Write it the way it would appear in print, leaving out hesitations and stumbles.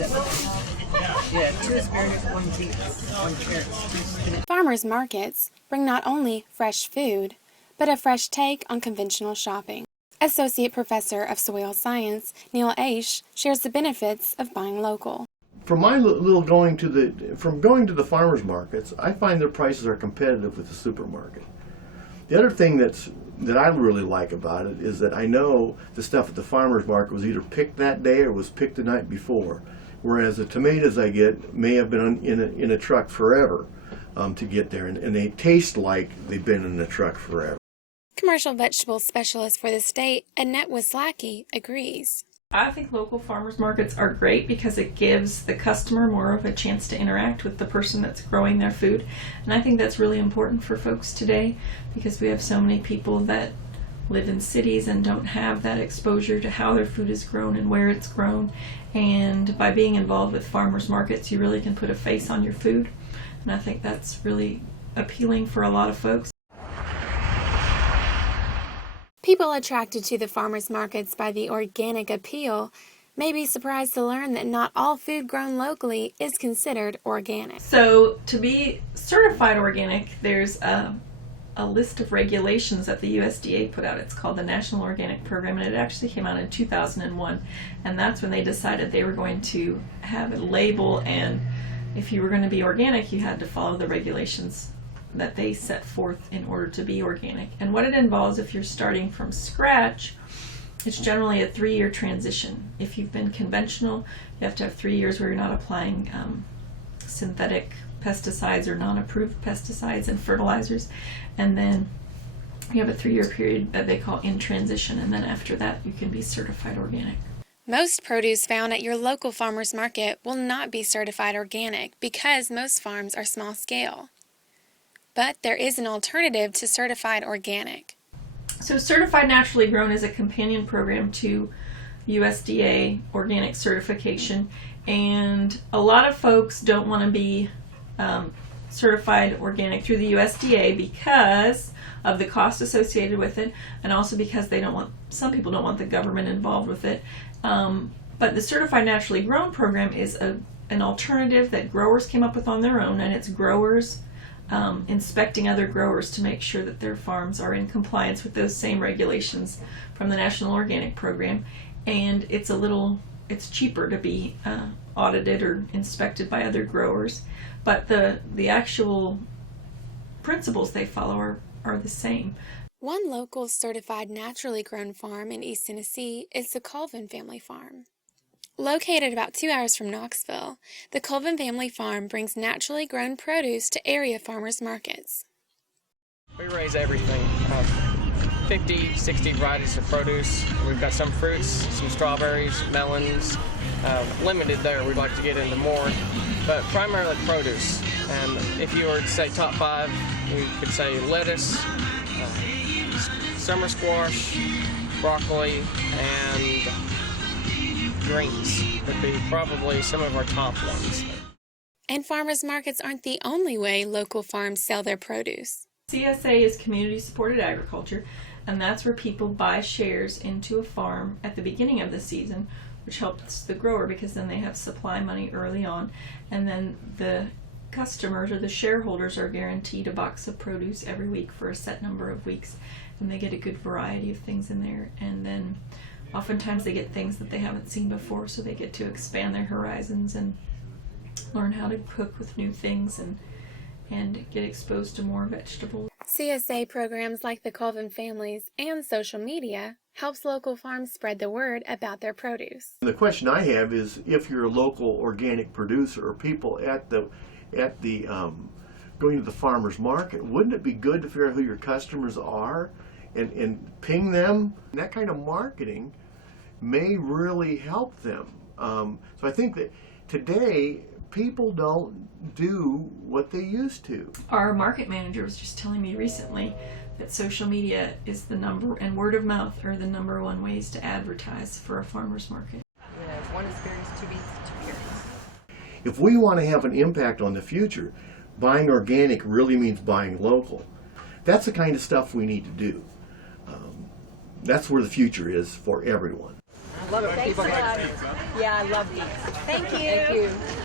Yeah, 2 asparagus, 1 beet, 1 carrot, 2 spinach. Farmers markets bring not only fresh food, but a fresh take on conventional shopping. Associate Professor of Soil Science, Neal Eash, shares the benefits of buying local. From my little going to the farmers markets, I find their prices are competitive with the supermarket. The other thing that I really like about it is that I know the stuff at the farmers market was either picked that day or was picked the night before, whereas the tomatoes I get may have been in a truck forever to get there, and they taste like they've been in a truck forever. Commercial vegetable specialist for the state, Annette Wszelaki, agrees. I think local farmers markets are great because it gives the customer more of a chance to interact with the person that's growing their food. And I think that's really important for folks today because we have so many people that live in cities and don't have that exposure to how their food is grown and where it's grown. And by being involved with farmers markets, you really can put a face on your food. And I think that's really appealing for a lot of folks. People attracted to the farmers markets by the organic appeal may be surprised to learn that not all food grown locally is considered organic. So to be certified organic, there's a list of regulations that the USDA put out. It's called the National Organic Program, and it actually came out in 2001, and that's when they decided they were going to have a label, and if you were going to be organic, you had to follow the regulations that they set forth in order to be organic. And what it involves, if you're starting from scratch, it's generally a 3-year transition. If you've been conventional, you have to have 3 years where you're not applying synthetic pesticides or non-approved pesticides and fertilizers, and then you have a 3-year period that they call in transition, and then after that you can be certified organic. Most produce found at your local farmers market will not be certified organic because most farms are small scale. But there is an alternative to certified organic. So Certified Naturally Grown is a companion program to USDA organic certification, and a lot of folks don't want to be certified organic through the USDA because of the cost associated with it, and also because some people don't want the government involved with it. But the Certified Naturally Grown program is an alternative that growers came up with on their own, and it's growers inspecting other growers to make sure that their farms are in compliance with those same regulations from the National Organic Program. And it's cheaper to be audited or inspected by other growers, but the actual principles they follow are the same. One local certified naturally grown farm in East Tennessee is the Colvin family farm. Located about 2 hours from Knoxville, the Colvin family farm brings naturally grown produce to area farmers markets. We raise everything, 50, 60 varieties of produce. We've got some fruits, some strawberries, melons, limited there. We'd like to get into more, but primarily produce. And if you were to say top 5, we could say lettuce, summer squash, broccoli, and greens would be probably some of our top ones. And farmers markets aren't the only way local farms sell their produce. CSA is community supported agriculture, and that's where people buy shares into a farm at the beginning of the season, which helps the grower because then they have supply money early on, and then the customers or the shareholders are guaranteed a box of produce every week for a set number of weeks, and they get a good variety of things in there. And then oftentimes they get things that they haven't seen before, so they get to expand their horizons and learn how to cook with new things and get exposed to more vegetables. CSA programs like the Colvin families and social media helps local farms spread the word about their produce. The question I have is, if you're a local organic producer or people at the going to the farmer's market, wouldn't it be good to figure out who your customers are and ping them? And that kind of marketing may really help them. So I think that today people don't do what they used to. Our market manager was just telling me recently that social media is and word of mouth are the #1 ways to advertise for a farmer's market. Yeah, 1 asparagus, 2 beets, 2 carrots. If we want to have an impact on the future, buying organic really means buying local. That's the kind of stuff we need to do. That's where the future is for everyone. Love it. Thanks a lot. Yeah, I love beets. Thank you. Thank you.